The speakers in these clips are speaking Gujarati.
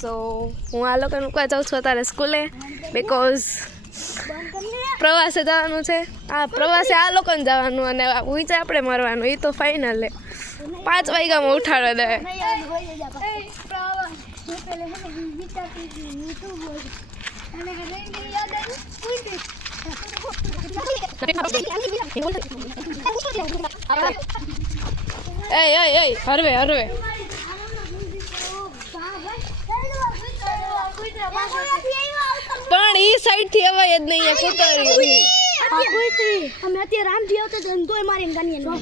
સો હું આ લોકોને મૂકવા જાઉં છું અત્યારે સ્કૂલે બીકોઝ પ્રવાસે જવાનું છે. આ પ્રવાસે આ લોકોને જવાનું અને ઉંચે આપણે મરવાનું, એ તો ફાઇનલ હે. 5 વાગ્યામાં ઉઠાડે દે. હરવે હરવે પણ ઈ સાઈડ થી અવાય જ નહીં. કુતરી અમે અત્યારે રામજી આવતા તો તોય મારી ગાની નો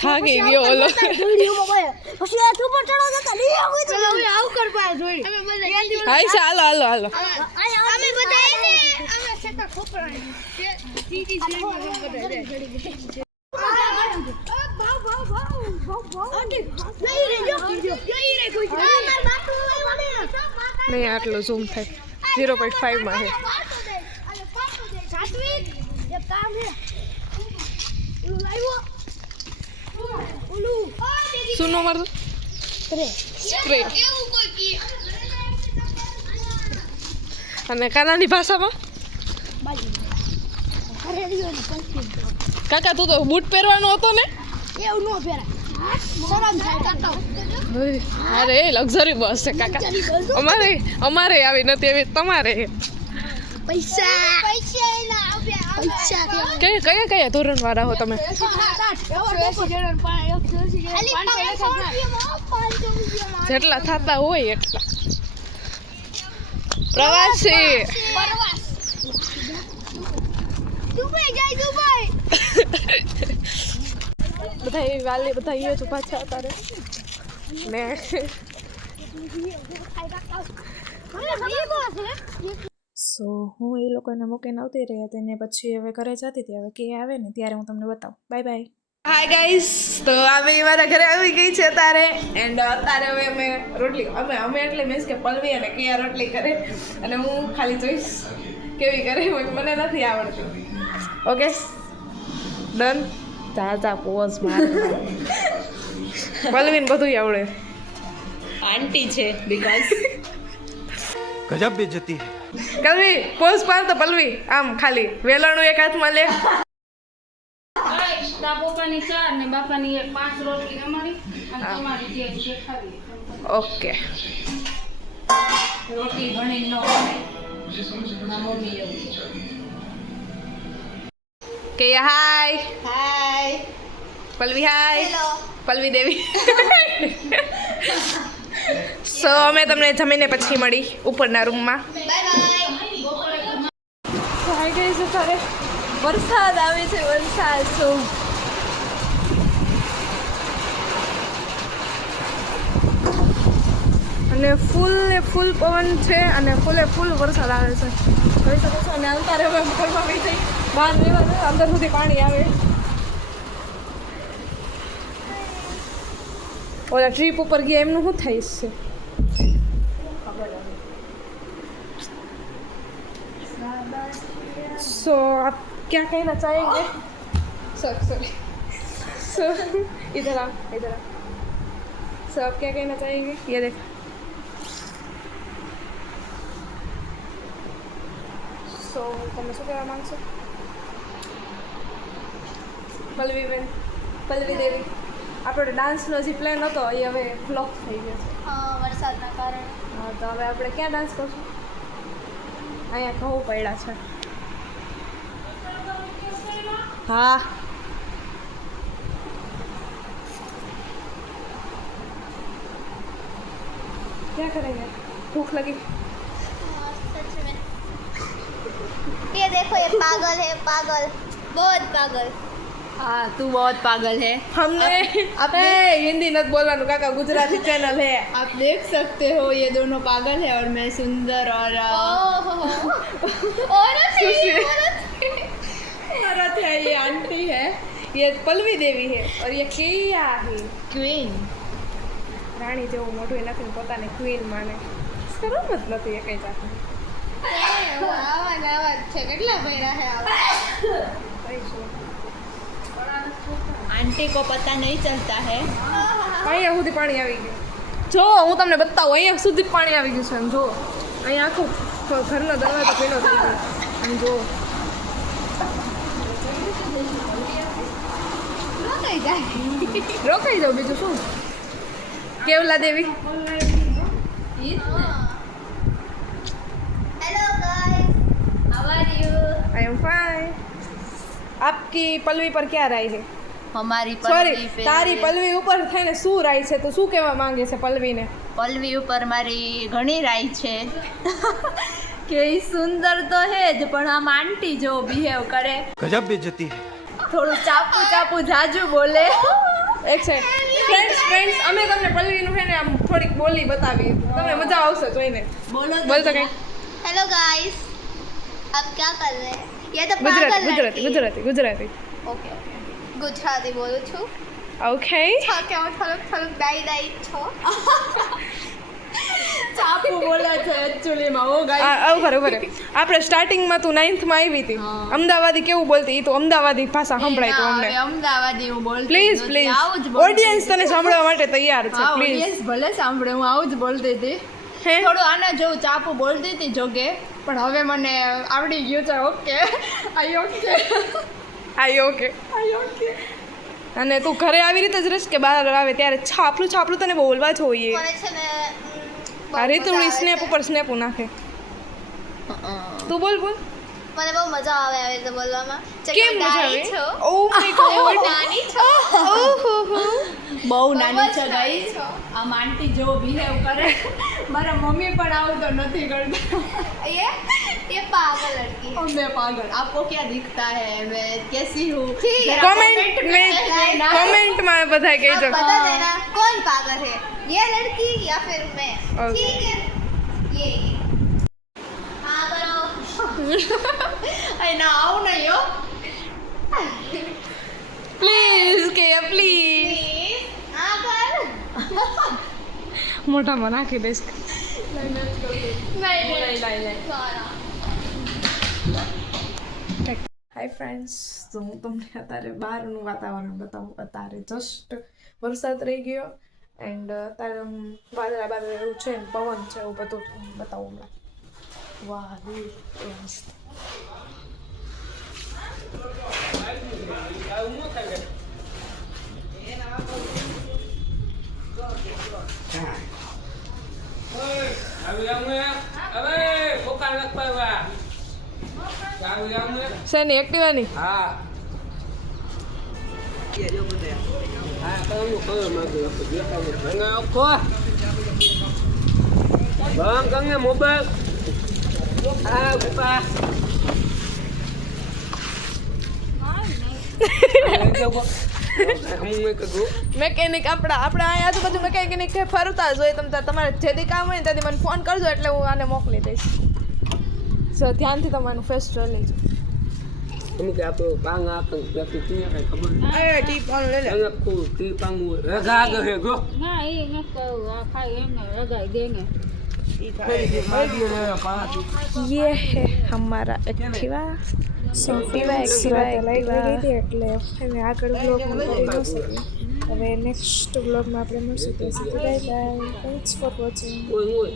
થાકી ગયો ઓલો. હાય ચાલો હાલો હાલો. નહીં આટલો ઝૂમ થાય 0.5 માં છે. શું નો મારતો સ્પ્રે. અને કાનાની ભાષામાં કાકા તું તો બૂટ પહેરવાનો હતો ને. એવું નો પહેરાય. અરે લક્ઝરી બસ છે કાકા. અમારે આવી નથી એવી તમારે. કયા ધોરણ વાળા હો તમે? જેટલા થતા હોય એટલા. પ્રવાસી બધા એવી વાલી બધા એ જ પાછા અત્યારે ને. સો હું એ લોકોને મૂકીને આવતી રહી હતી ને પછી હવે ઘરે જતી હતી. હવે કે આવે ને ત્યારે હું તમને બતાવું. Bye bye. હાય ગાઈસ, તો અમે મારા ઘરે આવી ગઈ છે અત્યારે. એન્ડ અત્યારે હવે અમે રોટલી અમે એટલે મીન્સ કે પલવી અને કિયા રોટલી કરે અને હું ખાલી જોઈશ કેવી કરે. મને નથી આવડતું. Okay done. જા પોઝ માર. પલવીને બધું આવડે. આંટી છે બીકોઝ ગજબ બેઇज्जती है. કલવી પોઝ પાડ તો પલવી આમ ખાલી વેલણું એક હાથમાં લે. બાપાની 4 ને બાપાની 5 રોટલી અમારી અને તમારી જે દેખાવી. ઓકે રોટલી ભણી ન હોય ના મમ્મી એવું. કે હાય હાય પલવી હાય. હેલો પલવી દેવી. સો અમે તમને જમીને પછી મળી ઉપરના રૂમમાં. હાય ગાઈસ, અત્યારે વરસાદ આવે છે. વરસાદ સો અને ફૂલ પવન છે અને ફૂલ વરસાદ આવે છે. જોઈ શકો છો. અને અત્યારે હવે ઘરમાં બી થઈ બહાર રહેવાનું, અંદર સુધી પાણી આવે. ઓલા ટ્રીપ ઉપર ગયા એમનું શું થાય છે? सो आप क्या कहना चाहेंगे? सॉरी सो इधर आ. सो आप क्या कहना चाहेंगे? ये देख. सो તમે શું કહેવા માંગશો? પલવી બેન, પલવી દેવી, આપણો ડાન્સનો જે પ્લાન હતો એ હવે ફ્લોપ થઈ ગયો છે વરસાદના કારણે. હા, તો હવે આપણે ક્યાં ડાન્સ કરશું? અહીંયા ઘઉં પડ્યા છે. हाँ क्या करेंगे? भूख लगी. ये देखो, ये पागल है, पागल, बहुत पागल. हाँ तू बहुत पागल है. हमने अपने हिंदी मत बोलना काका, गुजराती चैनल है. आप देख सकते हो ये दोनों पागल है और मैं सुंदर और औरत है. ये आंटी है, ये पलवी देवी है और ये किया है क्वीन. રાણી જેવું મોઢું નથી, પોતાને ક્વીન માને. શરમ જ નથી એ કઈ જાતની. આવા છે કેટલા ભર્યા છે આવા. आंटी को पता नहीं चलता है અહીંયા સુધી પાણી આવી ગયું જો હું તમને બતાવું અહીંયા સુધી પાણી આવી ગયું છે એમ જો અહીંયા આખો ઘરનો દરવાજો પેલો થઈ ગયો અને જો રોકાઈ જાવ બીજું શું કેવલા દેવી hello guys how are you I am fine आपकी पलवी पर क्या राय है हमारी સોરી તારી પલવી ઉપર થઈને શું રાય છે તો શું કહેવા માંગે છે પલવીને પલ્લવી ઉપર મારી ઘણી રાય છે કે ઈ સુંદર તો હે જ પણ આમ આંટી જો બિહેવ કરે गजब बेइज्जती है થોડું ચાપુ ચાપુ જાજુ બોલે એક છે ફ્રેન્ડ્સ અમે તમને પલવીનું છે ને આમ થોડીક બોલી બતાવી તમને મજા આવશે જોઈને બોલો બોલ તો કઈ हेलो गाइस आप क्या कर रहे हैं ये तो पागल ગુજરાતી ગુજરાતી ગુજરાતી ओके ગુજરાતી બોલું છું ઓકે છો કે હું થોડુંક દાઈ દાઈ છો ચાપુ બોલે છે એકચ્યુઅલીમાં ઓ ઉભરે આપણે સ્ટાર્ટિંગમાં તું 9th માં આવી હતી અમદાવાદી કેવું બોલતી એ તો અમદાવાદી ભાષા સંભળાય તો અમને અમદાવાદી હું બોલતી પ્લીઝ ઓડિયન્સ તને સાંભળવા માટે તૈયાર છે પ્લીઝ ઓડિયન્સ ભલે સાંભળે હું આવું જ બોલતી હતી હે થોડું આના જેવું ચાપુ બોલતી હતી જોકે પણ હવે મને આવડી ગયું છે ઓકે આઈ ઓકે અને તું ઘરે આવી રીતે જ રહીશ કે બહાર આવે ત્યારે છાપલું તને બોલવા જોઈએ મને છે ને આ રીતુની સ્નેપ ઉપર સ્નેપ નાખે તું બોલ મને બહુ મજા આવે આવી રીતે બોલવામાં કેમ મજા આવે ઓ માય ગોડ નાની છો બહુ નાની છો ગાઈસ આમ આંટી જો બિહેવ કરે મારા મમ્મી પણ આવું તો નથી કરતા ये पागल लड़की है मैं पागल आपको क्या दिखता है मैं कैसी हूँ कमेंट में बधाई कही बता देना कौन पागल है ये लड़की या फिर मैं ठीक है ये हाँ करो अरे ना आओ नहीं हो પ્લીઝ કે પ્લીઝ हाँ कर મોઢામાં નાખી દઈશ नहीं હાય ફ્રેન્ડ્સ તો હું તમને અત્યારે બહારનું વાતાવરણ બતાવું અત્યારે જસ્ટ વરસાદ રહી ગયો એન્ડ અત્યારે વાદળા એવું છે ને પવન છે એવું બધું બતાવું હમણાં વાહ મસ્ત શેની એક્ટિવાની હા મોબાઈલ મેકેનિક આપણે અહીંયા આજુબાજુ મેકેનિક ફરતા જ હોય તમારે જેથી કામ હોય ને ત્યાંથી મને ફોન કરજો એટલે હું આને મોકલી દઈશ સો ધ્યાનથી તમારું ફેસ જોઈ લેજો Kamu kaya apa? Panga kan berarti kayak kamu. Ayo tip on લે લે Aku di pangu. Raga he go. ના એ નથી કહું આ ખાઈ એને લગાઈ દેંગે ये है हमारा एक्टिवा एक्टिवा એટલે અમે આગળ બ્લોગમાં કરી ન શકીએ હવે નેક્સ્ટ બ્લોગમાં આપણે મળશું ત્યાં સુધી bye bye thanks for watching Oi oi.